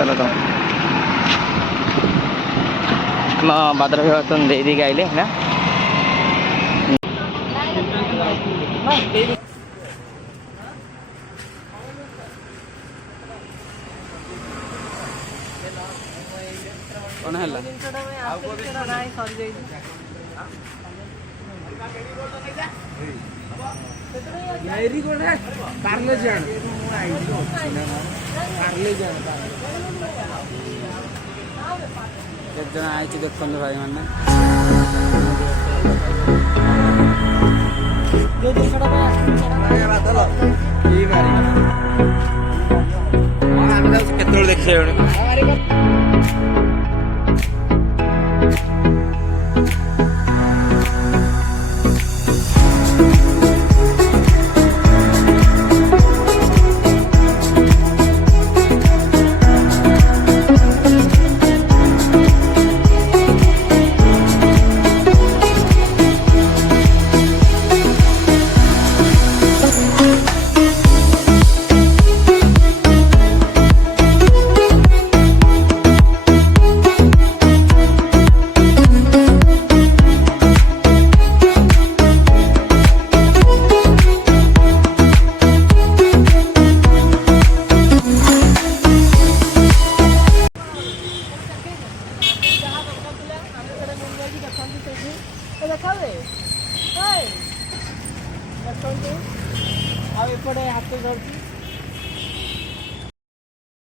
चलो तो भद्रक बर्तन दे दी गाइले ना कौन है मेरी कोण है पार्ले जान एक जन आई देखते भाई मैंने केतोल देखिए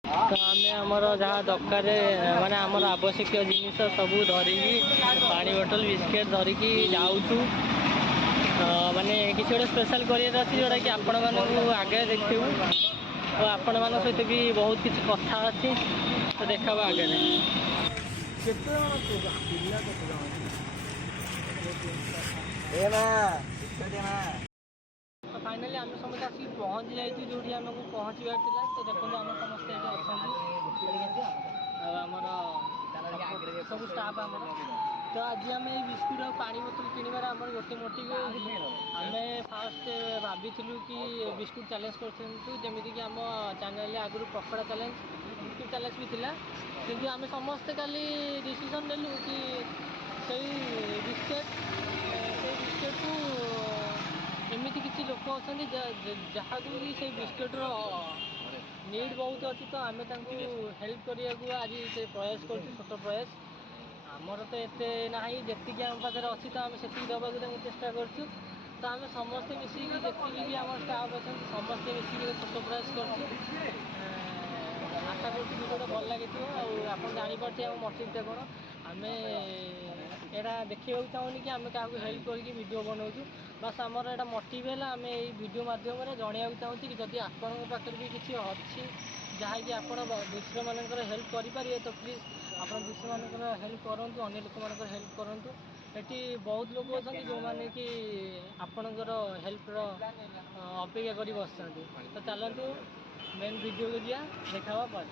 तो आम आमर जहाँ दरकार माने आमर आवश्यक जिनिस सब धरिकी पानी बोतल बिस्किट धरिकी जाऊँ माने किसी गोटे स्पेशल करार अच्छी जोटा कि आपण मानक आगे देखू और आपण मान सहित भी बहुत किसी कथा अच्छी तो देखा आगे फाइनाली आम समस्त आसिक पहुँची जाइए जो आमको पहुँचार था तो देखो आम समस्त ये आमर सब स्टाफ आम तो आज आम बिस्कुट और पानी बोतल किणवार आम गोटे मोटिव आम फास्ट भाविलु कि बिस्कुट चैलेंज करमती कि आम चैनल आगुरी पकड़ा चैलेंज बिस्कुट चैलेंज भी था कि आम समस्ते काली डिसीजन नेलु कि बिस्केट को एमती किसी लोक अच्छा जहाँ को भी से बिस्कुटर नीड बहुत अच्छी तो आम हेल्प करने को आज से प्रयास कर छोट प्रयास आमर तो एते ना जी आम पाखे अच्छी तो आम से दबा चेष्टा करूँ तो आम समस्ते मिसिक जी भी आम स्टाफ अच्छा समस्ते मिसिक छोट प्रयास कर आशा कर भिडियो भल लगी आप जापारे आम मोटिवटा कौन आम यहाँ देखा चाहूनी कि आम क्या हेल्प करके वीडियो बनाऊँ बस आमर यहाँ मोटिव है आम यही वीडियो मध्यम जनवाक चाहूँ कि जदि आपण पाखे भी किसी अच्छी जहाँकि आप दृश्य मानकर हेल्प करेंगे तो प्लीज आप दृश्य मानकर हेल्प करूँ अन्य लोक मान हेल्प करूँ ये बहुत लोग अच्छा जो मैंने कि आपणकर हेल्पर अपेक्षा कर बस तो चलतु मेन वीडियो को दिया देखा पर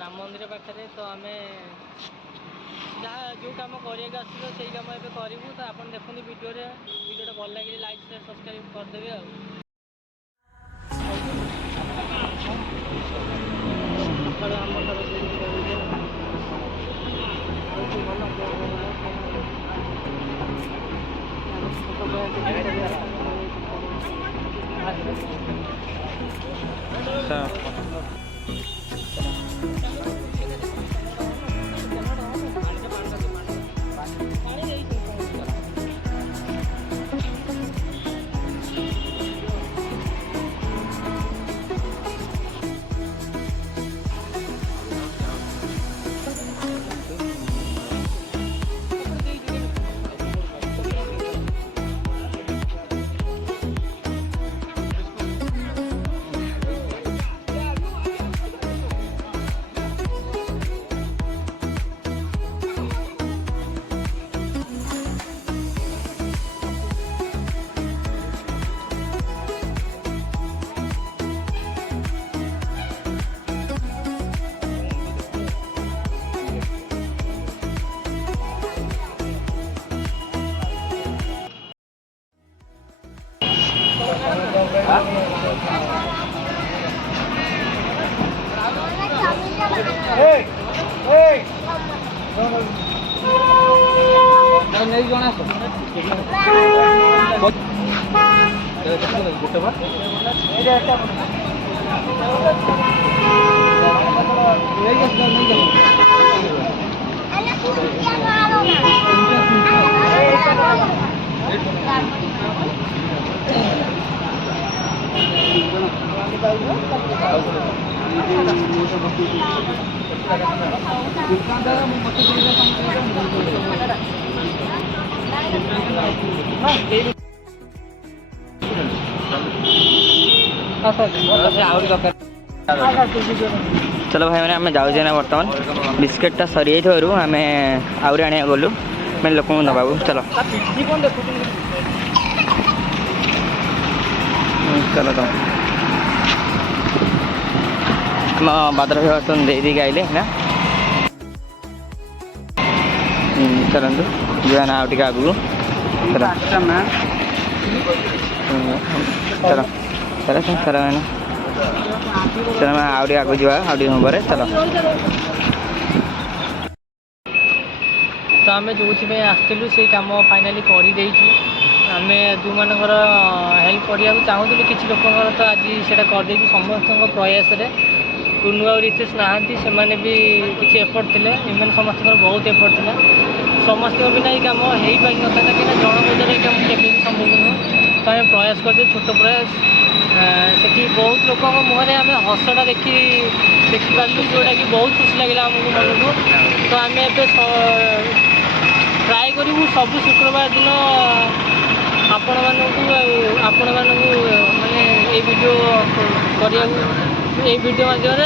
राम मंदिर पाखे तो आम जहाँ जो कम करने से कम ए करूँ तो आप देखते वीडियो भल लगे लाइक शेयर सब्सक्राइब करदे ଜଣ ଆସ ଗୋଟେ ବା चलो भाई मैंने आम जाऊे ना बर्तमान बिस्केटा सरी जाइए आम आहरी आने गलु मैं लोक नवा चलो चलो तो आम बादल बर्तन दे दी आइले ना चलतु जा ना आगे आगू चलो चलो चलो चलो मैंने चलो मैं आगे आगू जा आगे नंबर चलो तो आम जो आसलु से कम फाइनाली करदे आम जो मान हेल्प करा चाहूँ किसी लोक तो आज से करदे समस्त प्रयास कुनु और रितेश नहांती से माने भी किसी एफर्ट थे इमान समस्त बहुत एफर्ट था समस्त बिना ये कम हो पारि ना कहीं जन बजार कम केवे संभव नुह तो आम प्रयास करदे छोट प्रयास से बहुत लोक मुहर आम हसटा देखिपारू जोटा कि बहुत खुशी लगे आमको मन को तो आम ए ट्राए करूँ सब शुक्रवार दिन आपण मानू माने ये वीडियो करिया ये वीडियो माध्यम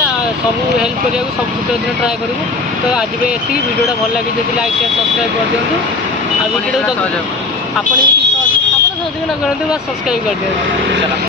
सब हेल्प करा सब शुक्र दिन ट्राए करूँ तो आज भी ये वीडियोटा भल लगे जब लाइक शेयर सब्सक्राइब कर दिखाँ आ वीडियो आप सहयोग करूँ बस सब्सक्राइब कर दिखाँ।